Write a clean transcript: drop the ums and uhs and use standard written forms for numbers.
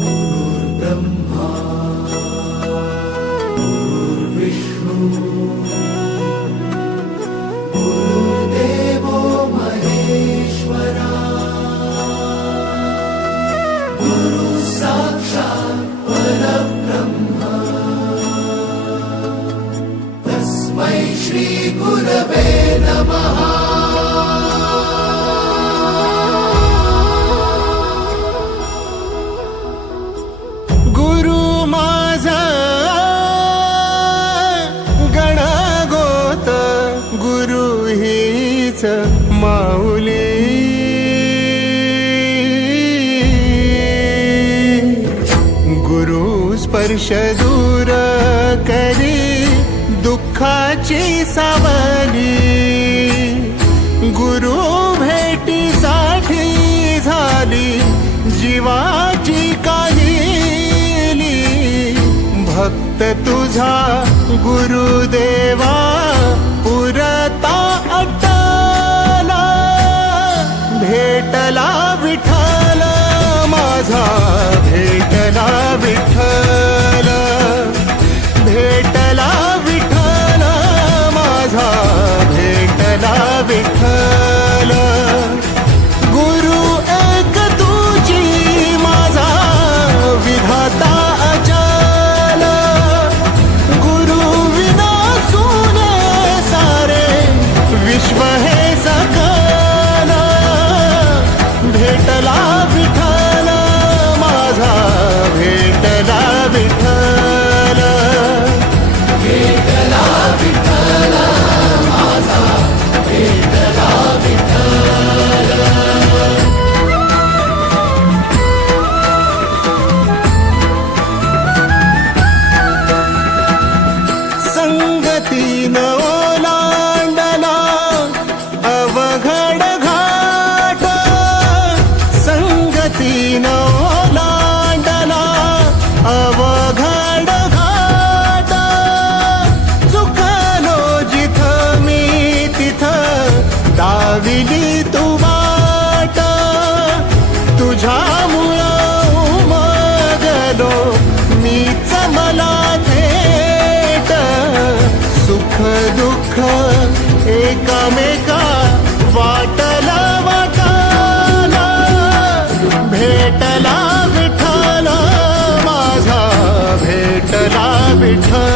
गुरुर्ब्रह्मा गुरुर्विष्णू गुरुर्देवो महेश्वरा गुरु साक्षात् परब्रह्म तस्मै श्री गुरवे नमः। माऊली गुरु स्पर्श दूर करी दुःखाची सावली, गुरु भेटीसाठी झाली जीवाची काहिली। भक्त तुझा गुरुदेवा पुरता भेटला विठ्ठल माझा, भेटला विठ्ठल, भेटला विठ्ठल माझा, भेटला विठ्ठल। गुरु एक तुझी माझा विधाता अचल, गुरु विना सुने सारे विश्व हे सकल। भेटला विठ्ठल माझा, भेटला विठ्ठल, भेटला विठ्ठल माझा, भेटला विठ्ठल। संगतीनं ओलांडला अवघड घाट, संगतीनं ओलांडला अवघड घाट। चुकलो जिथं मी तिथं दाविली तू वाट, तुझ्यामुळं उमगलो मीच मला थेट। सुख दुःख एकामेका वाटला वाटाला, भेटला विठ्ठल माझा, भेटला विठ्ठल।